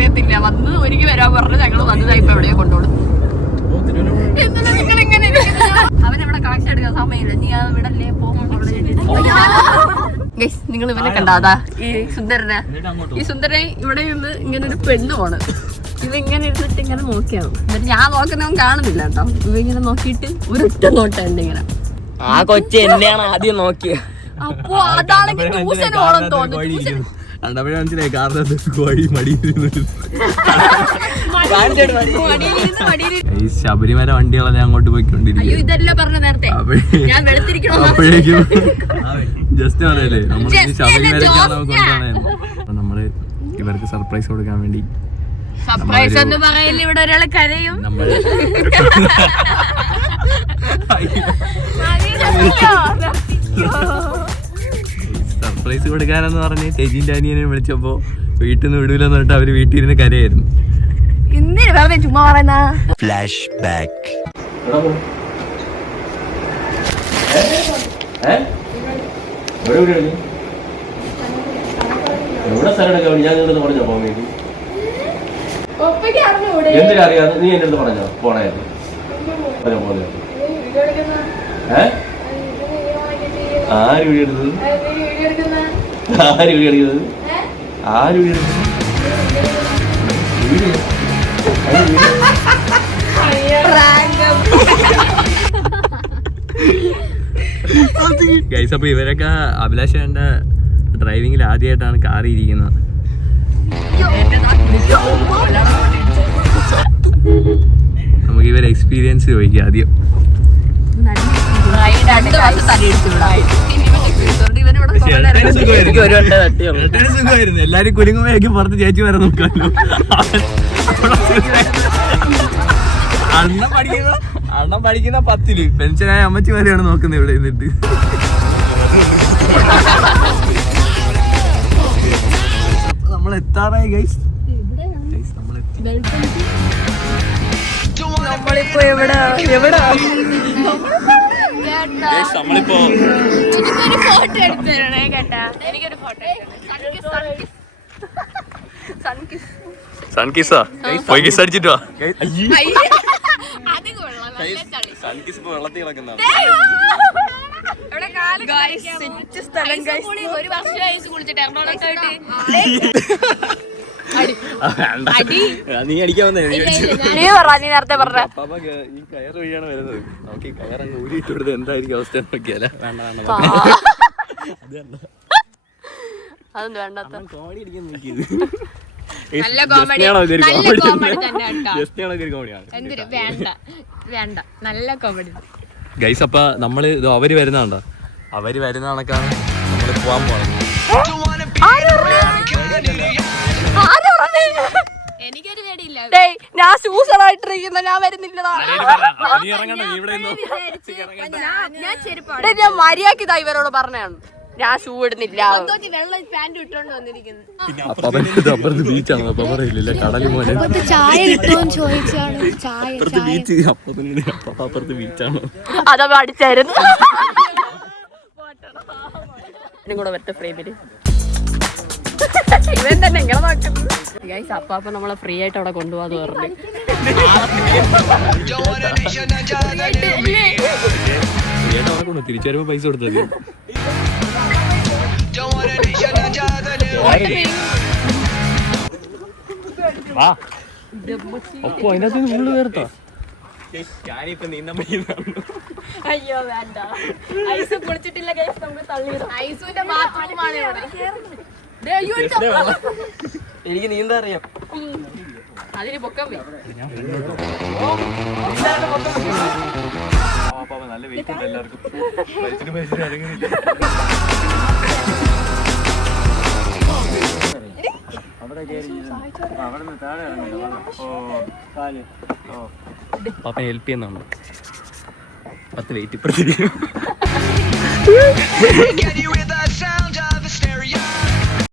അറിയത്തില്ല. വന്ന് ഒരുങ്ങി വരാൻ പറഞ്ഞ് ഞങ്ങൾ വന്നതായി ഇപ്പൊ എവിടെയോ കൊണ്ടോളും. എന്തിനാ നിങ്ങൾ ഇങ്ങനെ അവനെവിടെ കളക്ഷൻ എടുക്കാൻ സമയമില്ല. നീ വിടല്ലേ നിങ്ങൾ ഇവനെ കണ്ടാതാ ഈ സുന്ദരനെ. ഈ സുന്ദരനെ ഇവിടെ നിന്ന് ഇങ്ങനെ ഒരു പെണ്ണ് പോണ്. ഇവ ഇങ്ങനെ ഇരുന്നിട്ട് ഇങ്ങനെ നോക്കിയാണ്. എന്നിട്ട് ഞാൻ നോക്കുന്നവൻ കാണുന്നില്ല കേട്ടോ. ഇവ ഇങ്ങനെ നോക്കിയിട്ട് ഒരൊറ്റ നോട്ടുണ്ട് ഇങ്ങനെ. ആ കൊച്ചു എന്നെയാണ് ആദ്യം നോക്കിയത്. അപ്പൊ അതാണെങ്കിൽ ട്യൂഷൻ ഓണം തോന്നുന്നു. ശബരിമല വണ്ടികളെ ഞാൻ അങ്ങോട്ട് പോയിക്കൊണ്ടിരിക്കും. ഇതല്ല പറഞ്ഞ നേരത്തെ ഞാൻ വെളുത്തിരിക്കണോ അപ്പോഴേക്കും ജസ്റ്റ് പറയല്ലേ നമ്മൾ ശബരിമലക്കാണ് കൊണ്ടുപോകുന്നത്. നമ്മള് ഇവർക്ക് സർപ്രൈസ് കൊടുക്കാൻ വേണ്ടി സർപ്രൈസ് എന്ന് പറയില്ല. ഇവിടെ ഒരാളെ കരയും. സർപ്രൈസ് കൊടുക്കാനെന്ന് പറഞ്ഞ് ചേച്ചിന്റെ അനിയനെ വിളിച്ചപ്പോ വീട്ടിൽ നിന്ന് വിടൂലെന്ന് പറഞ്ഞിട്ട് അവര് വീട്ടിൽ ഇരുന്ന് കരയായിരുന്നു. എന്തിനു വെറുതെ ചുമ്മാ പറയുന്ന ഫ്ലാഷ് ബാക്ക്. എന്തിനറിയാതെ നീ എന്റെ അടുത്ത് പറഞ്ഞോ പോണായിരുന്നു. ആര് വീഡിയോ എടുത്തത്? ആര് വീഡിയോ എടുക്കുന്നത്? ആര് വീഡിയോ എടുക്കുന്നത്? ഗൈസ്, അപ്പൊ ഇവരൊക്കെ അഭിലാഷന്റെ ഡ്രൈവിംഗിൽ ആദ്യമായിട്ടാണ് കാറിൽ ഇരിക്കുന്നത്. നമുക്ക് ഇവരെ എക്സ്പീരിയൻസ് ചോദിക്കാം ആദ്യം. സുഖമായിരുന്നു. എല്ലാരും കുലുങ്ങുമ്പോഴേക്കും പുറത്ത് ചേച്ചി വരെ നോക്കാമല്ലോ. അണ്ണം പഠിക്കുന്ന 10ല് പെൻഷനായ അമ്മച്ചി വരെയാണ് നോക്കുന്നത് ഇവിടെ നിന്നിട്ട്. നമ്മൾ എത്താറായി ഗൈസ്. നമ്മളിപ്പോ എവിടെ നമ്മളിപ്പോ എനിക്കൊരു ഫോട്ടോ എടുത്തു തരണേ കേട്ടാ. എനിക്കൊരു ഫോട്ടോ സൺകിസാ പോയി കിസ് അടിച്ചിട്ട് വാ. സൺകിസ് ഇപ്പൊ വെള്ളത്തിൽ കിടക്കുന്നതാണ്. ഒരു വർഷമായി കുളിച്ചിട്ട് എറണാകുളത്തായിട്ട് നീ അടിക്കാൻ വന്നേ. നീ നേരത്തെ പറഞ്ഞ ഈ കയറ് വഴിയാണ് വരുന്നത്. നമുക്ക് ഈ കയറങ്ങ് ഊരിയിട്ട് കൊടുത്ത് എന്തായിരിക്കും അവസ്ഥ നോക്കിയാലേ. അതൊന്നും വേണ്ടാത്ത കോമഡി അടിക്കാൻ നോക്കിയത്. നല്ല കോമഡി വേണ്ട നല്ല കോമഡി. ഗൈസ്, അപ്പൊ നമ്മള് അവര് വരുന്നതാണ്ടോ? അവര് വരുന്ന കണക്കാണ് നമ്മള് പോവാൻ പോണത്. എനിക്കൊരു പേടിയില്ല. ഞാൻ സൂസറായിട്ടിരിക്കുന്ന ഞാൻ വരുന്നില്ലടാ. ഞാൻ മര്യാദ ഇവരോട് പറഞ്ഞാണ് ഞാൻ ഷൂ ഇടുന്നില്ല. വെള്ളം പാന്റ് ഇട്ടോണ്ട് വന്നിരിക്കുന്നു. അപ്പുറത്ത് ബീച്ചാണ്. അപ്പൊ പറയില്ല കടല് പോലെ ചായ കിട്ടുമെന്ന് ചോദിച്ചാണ്. ബീച്ച് അപ്പുറത്ത് ബീച്ചാണോ? അതൊക്കെ അടിച്ചായിരുന്നു. കൂടെ മറ്റേ ഫ്രെയിമില് ഇവൻ തന്നെ എങ്ങനെ നോക്കുന്നു. ഗൈസ്, അപ്പാപ്പ നമ്മളെ ഫ്രീ ആയിട്ട് അവിടെ കൊണ്ടുപോകാന്ന് പറഞ്ഞു. തിരിച്ചു വരുമ്പോ പൈസ കൊടുത്തത്. ഒപ്പോ അതിനകത്ത് ഫുള്ള് കയറത്താ. ഞാനിപ്പോ നീന്താൻ പഠിക്കുന്നതാണ്. അയ്യോ വേണ്ട, ഐസ് കുളിച്ചിട്ടില്ല ഗൈസ്. നമുക്ക് തള്ളിയിടാം. ഐസുവിന്റെ ബാത്റൂമാണ് ഇവിടെ. എനിക്ക് നീന്താ അറിയാം. അതിന് പൊക്കം നല്ല വെയിറ്റ് ഉണ്ട് എല്ലാവർക്കും. അരങ്ങുന്നില്ല. പാപ്പ ഹെൽപ്പ് ചെയ്യുന്നുണ്ട്. 10 വെയിറ്റ് ഇപ്പഴത്തേക്ക്